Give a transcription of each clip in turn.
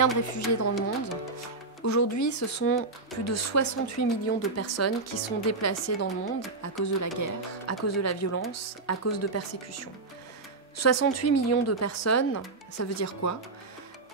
Combien de réfugiés dans le monde? Aujourd'hui, ce sont plus de 68 millions de personnes qui sont déplacées dans le monde à cause de la guerre, à cause de la violence, à cause de persécutions. 68 millions de personnes, ça veut dire quoi?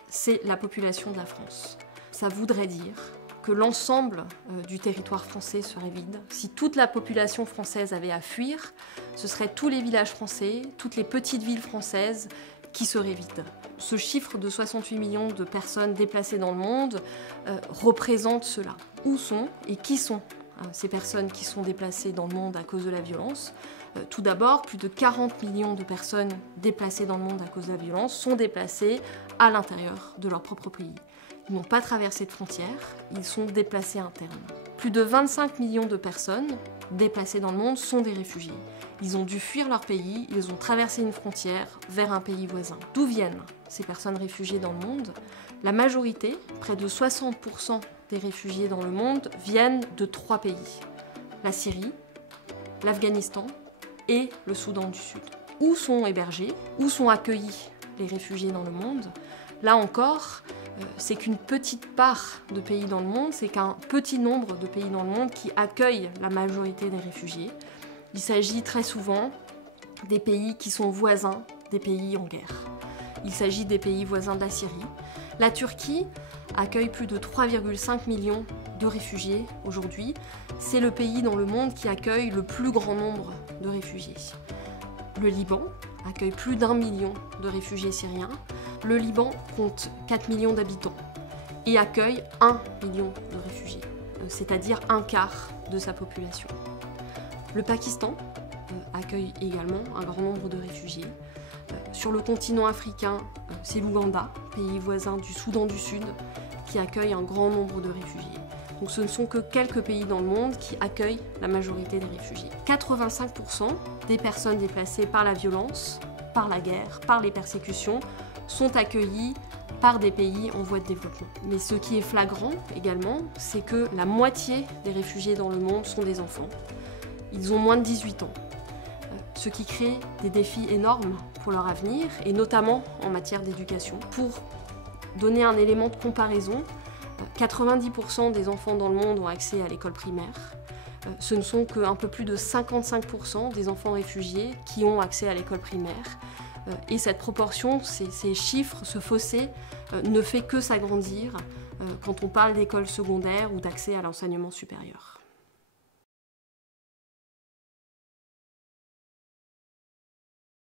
C'est la population de la France. Ça voudrait dire que l'ensemble du territoire français serait vide. Si toute la population française avait à fuir, ce seraient tous les villages français, toutes les petites villes françaises qui seraient vides. Ce chiffre de 68 millions de personnes déplacées dans le monde représente cela. Où sont et qui sont ces personnes qui sont déplacées dans le monde à cause de la violence? Tout d'abord, plus de 40 millions de personnes déplacées dans le monde à cause de la violence sont déplacées à l'intérieur de leur propre pays. Ils n'ont pas traversé de frontières, ils sont déplacés internes. Plus de 25 millions de personnes déplacées dans le monde sont des réfugiés. Ils ont dû fuir leur pays, ils ont traversé une frontière vers un pays voisin. D'où viennent ces personnes réfugiées dans le monde? La majorité, près de 60% des réfugiés dans le monde, viennent de 3 pays. La Syrie, l'Afghanistan et le Soudan du Sud. Où sont hébergés, où sont accueillis les réfugiés dans le monde? Là encore, c'est qu'une petite part de pays dans le monde, c'est qu'un petit nombre de pays dans le monde qui accueillent la majorité des réfugiés. Il s'agit très souvent des pays qui sont voisins des pays en guerre. Il s'agit des pays voisins de la Syrie. La Turquie accueille plus de 3,5 millions de réfugiés aujourd'hui. C'est le pays dans le monde qui accueille le plus grand nombre de réfugiés. Le Liban accueille plus d'1 million de réfugiés syriens. Le Liban compte 4 millions d'habitants et accueille 1 million de réfugiés, c'est-à-dire un quart de sa population. Le Pakistan accueille également un grand nombre de réfugiés. Sur le continent africain, c'est l'Ouganda, pays voisin du Soudan du Sud, qui accueille un grand nombre de réfugiés. Donc ce ne sont que quelques pays dans le monde qui accueillent la majorité des réfugiés. 85% des personnes déplacées par la violence, par la guerre, par les persécutions, sont accueillis par des pays en voie de développement. Mais ce qui est flagrant également, c'est que la moitié des réfugiés dans le monde sont des enfants. Ils ont moins de 18 ans, ce qui crée des défis énormes pour leur avenir, et notamment en matière d'éducation. Pour donner un élément de comparaison, 90% des enfants dans le monde ont accès à l'école primaire. Ce ne sont qu'un peu plus de 55% des enfants réfugiés qui ont accès à l'école primaire. Et cette proportion, ces chiffres, ce fossé, ne fait que s'agrandir quand on parle d'école secondaire ou d'accès à l'enseignement supérieur.